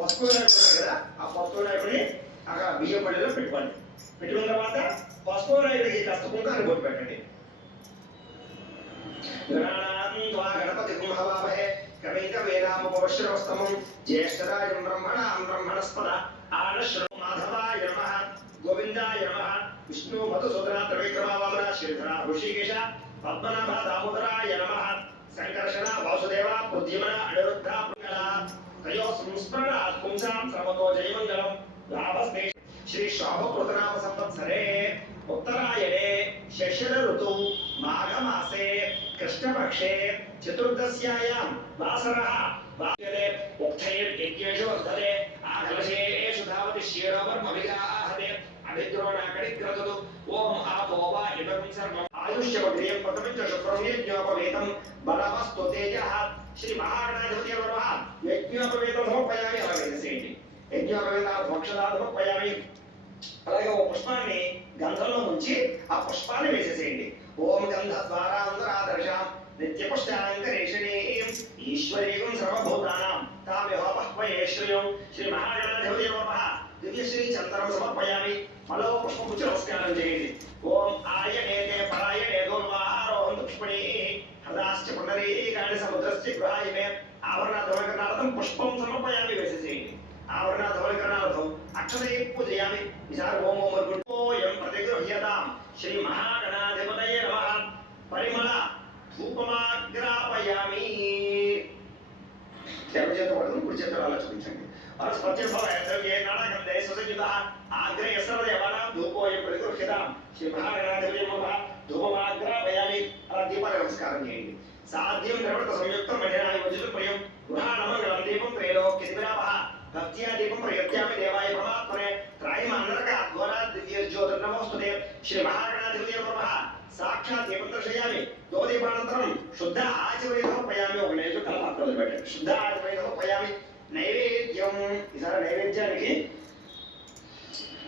పసుపు వినాయకుడు కదా, ఆ పసుపు వినాయకుడిని అక్కడ బియ్యం పళ్ళలో పెట్టుకోండి. పెట్టుకున్న తర్వాత పసుపు వినాయకుడికి కాస్త కుంకాన్ని కొట్టి పెట్టండి. గణపతి కుంభవామహే కవిత వేదాముపవశ్రవస్తమం జ్యేష్ఠరాజం బ్రహ్మణాం బ్రహ్మణస్పద ఆనశ్రవ మాధవాయ నమః గోవిందాయ నమః విష్ణు మధుసూదన త్రివిక్రమావమన శ్రీధర ఋషికేశ పద్మనాభ దామోదరాయ నమః సంకర్షణ వాసుదేవ ప్రద్యుమ్న అనిరుద్ధ మంగళ తయో సంస్మరణ పుంసాం సర్వతో జయమంగళం లాభస్తే శ్రీ శోభకృతనామ సంవత్సరే उत्तरायणे शशर ऋतु माघमासे कृष्णपक्षे चतुर्दश्यायां वासरः वासरे उक्थैर्यज्ञेषु वर्धते आकलशेषु धावति क्षीरवर्मभिगाहते अभिद्रोणाकडिग्रतु ओम आपो वा इदं सर्वम् आयुष्यवग्रियं प्रथमं च शुक्रं यज्ञोपवेतं बलवस्तु तेजः श्री महागणाधिपति नमः यज्ञोपवेतं समर्पयामि अववेदसेति यज्ञोपवेतात् मोक्षदात् समर्पयामि అలాగే ఓ పుష్పాన్ని గంధంలో ముంచి ఆ పుష్పాన్ని వేసేసేయండి. ఓం గంధ ద్వారాంతరాదర్శాం నిత్య పుష్టాంతరేషణీం ఈశ్వరీయం సర్వభూతానాం తామ్యహోపహ్వయేశ్వరీయం శ్రీ మహాగణాధిపతి నమః దివ్యశ్రీ చంద్రం సమర్పయామి. మరో పుష్పపుచ్చి నమస్కారం చేయండి. ఓం ఆయనేతే పరాయణే దోర్వారోహంతు పుష్పణీ హృదాశ్చ పునరీకాణి సముద్రస్య గృహాయమే ఆవరణాధవకరణార్థం పుష్పం సమర్పయామి వేసేసేయండి. आवरणाधवलकरणार्थम अक्षते पूजयामि. विचार ओम ओम गुणोयं प्रतिगृह्यतां श्री महागणाधिपतये नमः. परिमल धूपमाग्रापयामि. ఎడమ చేత పడుకుని కుడి చేత అలా చూపించండి. స్పత్యసవే నాడగంధే సుసజ్జితః ఆగ్రే సర్వదేవానాం ధూపోయం ప్రతిగృహ్యతాం శ్రీ మహాగణాధిపతये నమః. ధూపమాగ్రాపయామి. అలా దీపాల నమస్కారం చేయండి. సాధ్యం నివృత్త సంయుక్తం మధ్యనాయ వజ్ర ప్రియం గృహాణమంగళం దీపం త్రైలోక్య దివ్యాపః भक्त्या दीपं प्रयत्यामि देवाय परमात्मने त्रायमानरकात् घोरात् दिव्यज्योतिर्नमोस्तुते श्री महागणाधिपतये नमः. साक्षात् दीपं दर्शयामि. दोदीपानन्तरं शुद्ध आचमनीयं समर्पयामि. ओगणेषु कलपात्रोदि పెట్టండి. शुद्ध आचमनीयं समर्पयाమి. నైవేద్యం ఈసారి నైవేద్యానికి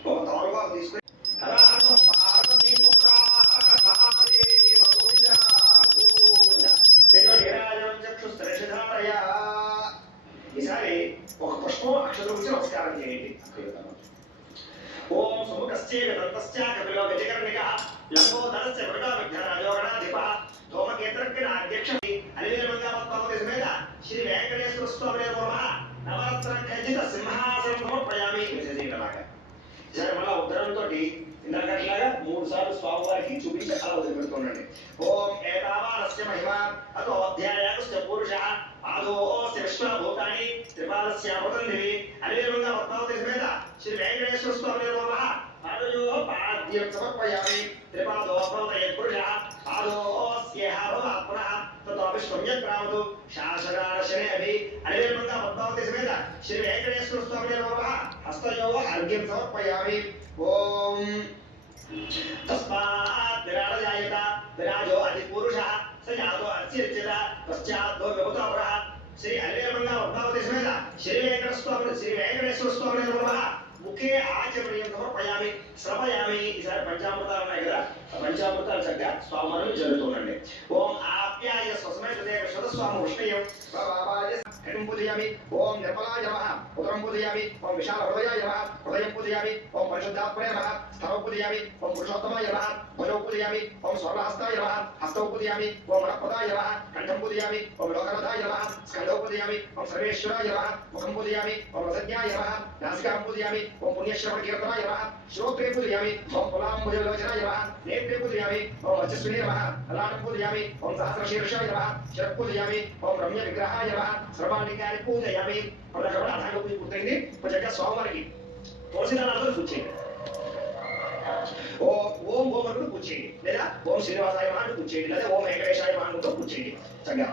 ఒక తోలుబాగు తీసుకుని హర హర పార్వతీ పుత్ర హర హర మహాదేవ గోవింద గోవింద చక్రవిరాజం చక్షుస్త్రషధారయా. ఈసారి ఒక పుష్పం అక్షరం నుంచి నమస్కారం చేయండి. ఓం సుముఖస్య దంతస్య కపిలో గజకర్ణికః లంబోదరస్య వృషభవిఘ్నరాజో గణాధిపః ధూమకేతర్కిణ అధ్యక్షతి అలివేలమంగా పద్మావతి సమేత శ్రీ వెంకటేశ్వర స్వామి నమః. నవరత్న ఖచ్చిత సింహాసనం సమర్పయామి. విశేషంగా ఈసారి మళ్ళా ఉత్తరంతో ఇందాకట్లాగా 3 సార్లు స్వామివారికి చూపించి అలా వదిలిపెడుతుండండి. ఓం ఏతావానస్య మహిమ అతో అధ్యాయాకస్య పురుషః ఆదోస్య విశ్వభూతాని త్రిపాదస్యామృతం దివి అలివేలంగా పద్మావతి సమేత శ్రీ వెంకటేశ్వర స్వామి నమః. పాదయో పాద్యం సమర్పయామి. త్రిపాదో భవతయ పురుషః ఆదోస్యేహ భవాత్ పునః తతో విశ్వమ్యక్రామతు శాసనాశనే అభి అలివేలంగా పద్మావతి సమేత శ్రీ వెంకటేశ్వర స్వామి నమః. హస్తయో అర్ఘ్యం సమర్పయామి. ఓం तस्मात् विराजयायत विराजो अधिपुरुषः स जातो अर्चिर्चित पश्चात् विभूतपुरः श्री अलिवेलमंगा पद्मावती समेत श्री वेंकटेश्वर स्वामी नमः. मुखे आचमनीयं समर्पयामि श्रवयामि. ఈసారి పంచామృతాలు ఉన్నాయి కదా, పంచామృతాలు చక్కగా స్వామివారికి జరుగుతుండండి. ఓం ఆప్యాయ స్వసమేత దేవ శతస్వామి ఉష్ణయం కటిం పూజయామి. ఓం నిర్మలాయ నమః. ఉదరం పూజయామి. ఓం విశాల హృదయాయ నమః. హృదయం పూజయామి. ఓం పరిశుద్ధాత్మనే నమః. స్థలం పూజయామి. ఓం పురుషోత్తమాయ నమః. భుజం పూజయామి. ఓం స్వర్ణహస్తాయ నమః. హస్తం పూజయామి. ఓం మనఃపదాయ నమః. కంఠం పూజయామి. ఓం లోకనాథాయ నమః. స్కంధం పూజయామి. ఓం సర్వేశ్వరాయ నమః. ముఖం పూజయామి. ఓం రసజ్ఞాయ నమః. నాసికాం పూజయామి. ఓం పుణ్యశ్రవణ కీర్తనాయ నమః. శ్రోత్రే పూజయామి. ఓం పులాంబుజలోచనాయ నమః. నేత్రే పూజయామి. ఓం వచస్వినే నమః. అలాటం పూజయామి. ఓం సహస్రశీర్షాయ నమః. శిరః పూజయామి. ఓం రమ్య విగ్రహాయ నమః. సర్వాణికాని పూజయామి. అక్కడ అధాగ పూజ పూర్తయింది. చక్కగా స్వామివారికి తులసిదళాలతో పూజ చేయండి. ఓం ఓం అంటూ పూజ చేయండి. లేదా ఓం శ్రీనివాసాయ నమః అంటూ పూజ చేయండి. లేదా ఓం వెంకటేశాయ నమః అంటూ పూజ చేయండి. చక్కగా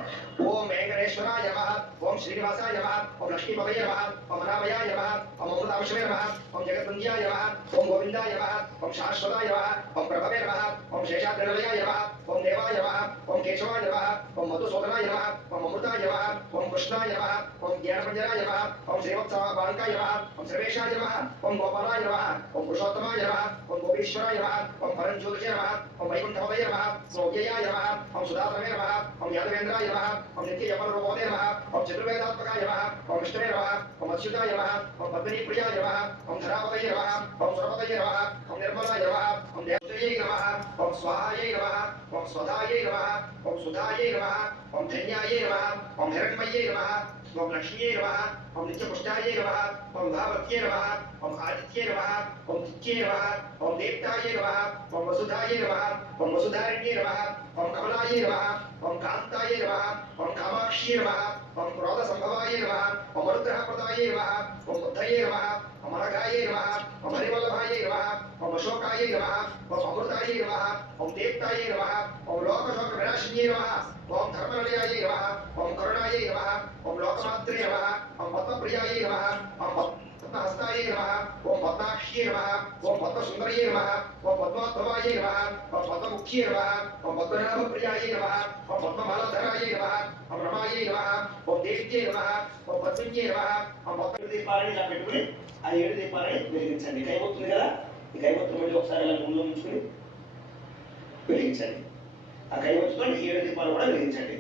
ఓం వెంకటేశ్వరాయ నమః. ఓం శ్రీనివాసాయ నమః. ఓం లక్ష్మీపతయే నమః. ఓం అనామయాయ నమః. ఓం అమృతాంశమే నమః. ఓం జగద్వంద్యాయ నమః. ఓం గోవిందాయ నమః. ఓం శాశ్వతాయ నమః. ఓం ప్రభవే నమః. ఓం శేషాద్రినిలయాయ నమః. ఓం దేవాయ నమః. ఓం కేశవాయ నమః ఓం మధుసూదనాయ నమః ఓం అమృతాయ నమః ఓం కృష్ణాయ నమః ఓం జ్ఞానపంజరాయ నమః ఓం శ్రీవత్సవాంకాయ నమః ఓం సర్వేశాయ నమః ఓం గోపాలాయ నమః ఓం పురుషోత్తమాయ నమః ఓం గోపీశ్వరాయ నమః ఓం పరంజ్యోతిషే నమః ఓం వైకుంఠపదయ నమః ఓం వ్యయాయ నమః ఓం సుధాతమే నమః ఓం యాదవేంద్రాయ నమః ఓం నిత్యయమనరూపోదే నమః ఓం చతుర్వేదాత్మకాయ నమః ఓం విష్ణవే నమః ఓం అచ్యుతాయ నమః ఓం పద్మినీప్రియాయ నమః ఓం ధరాపదయ నమః ఓం సురపదయ నమః ఓం నిర్మలాయ నమః ఓం దేవతయే నమః ఓం స్వాహాయే నమః ఓం స్వధాయే నమః ఓం సుధాయే నమః ఓం ధన్యాయే నమః ఓం హిరణ్మయే నమః ఓం లక్ష్మీయే నమః ఓం నిత్యపుష్టాయే నమః ఓం భావత్యే నమః ఓం ఆదిత్యే నమః ఓం దిత్యే నమః ఓం దేవతాయే నమః ఓం వసుధాయే నమః ఓం వసుధారణ్యే నమః ఓం కమలాయే నమః ఓం కాంతాయే నమః ఓం కామాక్షి నమః ఓం క్రోధ సంభవాయే నమః ఓం అనుగ్రహప్రదాయే నమః ఓం బుద్ధయే నమః ఓం అనఘాయే నమః ఓం హరివల్లభాయే నమః ఓం అశోకాయే నమః ఓం అమృతాయే నమః ఓం దేవతాయే నమః ఓం లోకశోక వినాశిన్యే నమః ఓం ధర్మనిలయాయే నమః ఓం కరుణాయే నమః ఓం లోకమాత్రే నమః ఓం పద్మప్రియాయే నమః ఓం పద్మహస్తాయే నమః ఓం పద్మాక్ష్యే నమః ఓం పద్మసుందర్యే నమః ఓం పద్మోద్భవాయే నమః ఓం పద్మముఖ్యే నమః ఓం పద్మనాభప్రియాయే నమః ఓం పద్మమాలధరాయే నమః ఓం రమాయే నమః ఓం దేవ్యే నమః ఓం పద్మిన్యే నమః ఓం పద్మ దీపాలని ఇలా పెట్టుకుని ఆ 7 దీపాలని వెలిగించండి. కైవత్తుంది కదా, ఈ కైవత్తులు మళ్ళీ ఒకసారి ఇలా ముందు ఉంచుకుని వెలిగించండి. ఆ కైవత్తుతో 7 దీపాలు కూడా వెలిగించండి.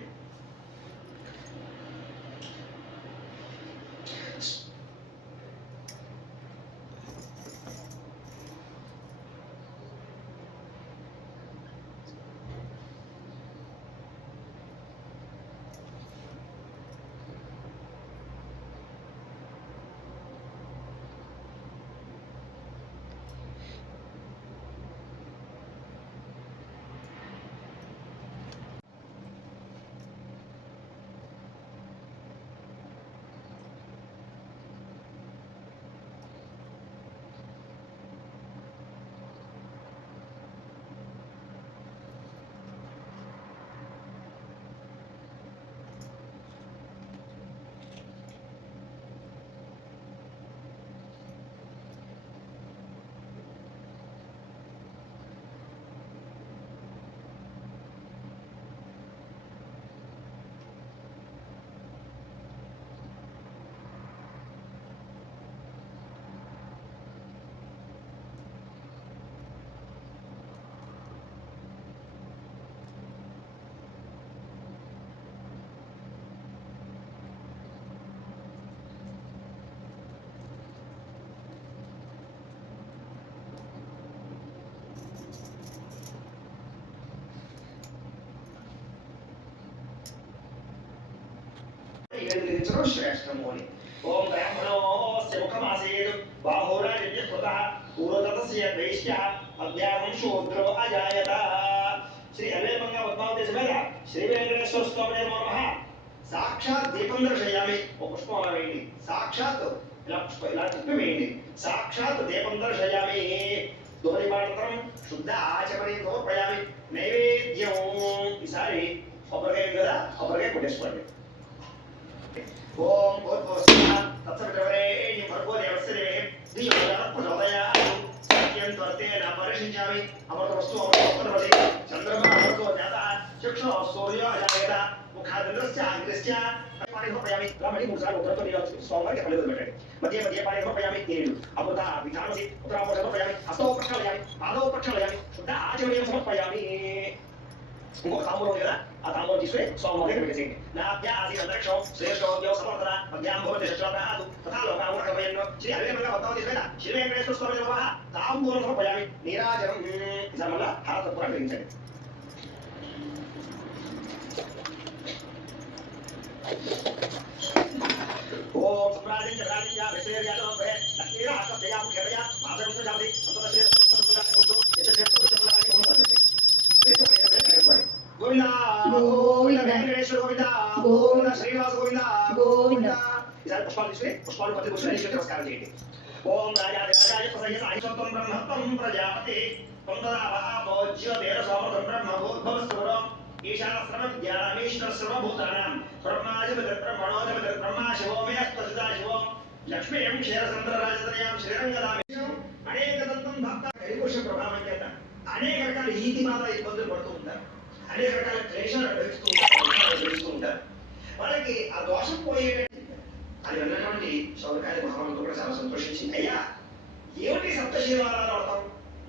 శ్రేష్టమోని ఓం బ్రాహ్మణోస్య ముఖమాసేతు బాహోరాజస్వతః పూర్వతస్య వైశ్య అభ్యాసం శూద్రో అజాయత. శ్రీ అల్వేమంగా పద్మావతి సమేత శ్రీ వెంకటేశ్వర స్వామి నమః. సాక్షాత్ దీపం దర్శయామి. ఓ పుష్పం అలా వేయండి. సాక్షాత్ ఇలా పుష్పం ఇలా తిప్పి వేయండి. సాక్షాత్ దీపం దర్శయామి. ధూమదీపానంతరం శుద్ధ ఆచమని సమర్పయామి. నైవేద్యం ఈసారి కొబ్బరికాయ కదా, కొబ్బరికాయ కొట్టేసుకోండి. ఓం భూర్భువస్సుః తత్సవితుర్వరేణ్యం భర్గో దేవస్య ధీమహి ధియో యో నః ప్రచోదయాత్. సత్యం త్వర్తేన పరిషించామి. అమృతమస్తు అమృతమస్తు. చంద్రమా అమృతో జాతః చక్షుః సూర్యో అజాయత. ముఖాదింద్రస్య అగ్నిశ్చ. పాణి సమర్పయామి. రమణి 3 సార్లు ఉత్తరంతో స్వామివారికి పల్లెలు పెట్టండి. మధ్య మధ్య పాణి సమర్పయామి. 7 అమృత విధానసి ఉత్తరామృత సమర్పయామి. హస్తౌ ప్రక్షాళయామి. పాదౌ ప్రక్షాళయామి. శుద్ధ ఆచమనీయం సమర్పయామి. ఇంకొక తాంబూలం కదా, ఆ తాంబూలం తీసుకుని స్వామివారికి పెట్టేసేయండి. నాభ్యాసి అంతరిక్షం శ్రేష్ఠోద్యోగ సమర్థన మధ్యాహ్నం శస్త్రాలు తథా లోకాముఖమయన్ను శ్రీ అల్వేమంగా పద్మావతి సమేత శ్రీ వెంకటేశ్వర స్వామి నమః. తాంబూలం సమర్పయామి. నీరాజనం ఈసారి మళ్ళా హారతత్పురం వెలిగించండి. ఓం సమ్రాజిం చక్రాజిం విశ్వేర్యాదవం భే లక్ష్మీరా ఆకప్యయా ముఖ్యమయా మాసగుంత జాతి సంతోషే సంతోషాన్ని పొందు యశస్సు గోవింద గోవింద వెంకటేశ్వర గోవింద గోవింద శ్రీనివాస గోవింద గోవింద. ఈసారి పుష్పాలు తీసుకుని పుష్పాలు పత్రి కూర్చొని ఈశ్వరుడికి నమస్కారం చేయండి. ఓం రాజాదిరాజాయ ప్రసయ్య సాయిత్వం బ్రహ్మత్వం ప్రజాపతి త్వం తదాభోజ్య వేద సోమతం బ్రహ్మభూద్భవస్వరం ఈశానశ్రమ విద్యానామీశ్వర సర్వభూతానాం బ్రహ్మా శివో మే అస్పసిదా శివం లక్ష్మీం క్షీరసముద్రరాజతనయాం శ్రీరంగదామేశం. అనేక దంతం భక్త హరికోశ ప్రభావం చేత అనేక రకాల ఈతి మాత ఇబ్బందులు పడుతూ ఉంటారు. అనేక రకాల క్లేశాలు అనుభవిస్తూ ఉంటారు. వాళ్ళకి ఆ దోషం పోయేటట్టు అది విన్నటువంటి శౌనకాది మహామంతుడు కూడా చాలా సంతోషించి, అయ్యా ఏమిటి సప్తశీలాలను అవుతాం,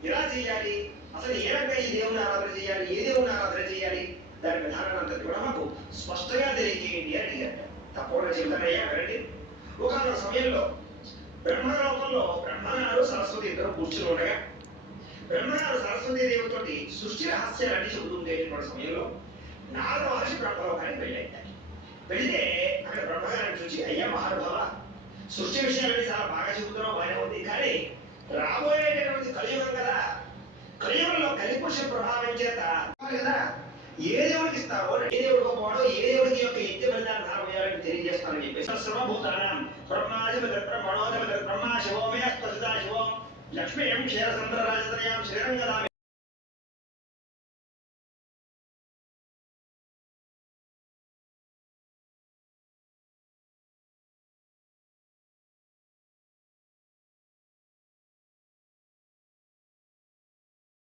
ఇలా చేయాలి, అసలు ఏ రకంగా ఈ దేవుని ఆరాధన చేయాలి, ఏ దేవుని ఆరాధన చేయాలి, దాని విధానం అంతటి కూడా మాకు స్పష్టంగా తెలియజేయండి అని అడిగారు. తప్పకుండా చెబుతానయ్యా వినండి. ఒకనొక సమయంలో బ్రహ్మలోకంలో బ్రహ్మగారు సరస్వతి ఇద్దరు కూర్చుని ఉండగా బ్రహ్మగారు సరస్వతీ దేవితోటి సృష్టి రహస్యాలన్నీ చెబుతుండేటువంటి సమయంలో నారద మహర్షి బ్రహ్మలోకానికి వెళ్ళారు. వెళితే అక్కడ బ్రహ్మగారిని చూసి, అయ్యా మహానుభావ, సృష్టి విషయాలని చాలా బాగా చెబుతున్నావు, బాగానే ఉంది, కానీ రాబోయేటటువంటి కలియుగం కదా, కలియుగంలో కలిపురుష ప్రభావం చేత కదా ఏ దేవుడికి ఇస్తావో, ఏ దేవుడు గొప్పవాడో, ఏ దేవుడికి యొక్క యజ్ఞ బలిదాన ధారణ తెలియజేస్తానని చెప్పేసి సర్వభూతానాం బ్రహ్మాధిపతి బ్రహ్మణోధిపతి బ్రహ్మ శివోమయ స్పర్శితా శివం లక్ష్మీం క్షీరసంద్ర రాజతనయాం శ్రీరంగదామి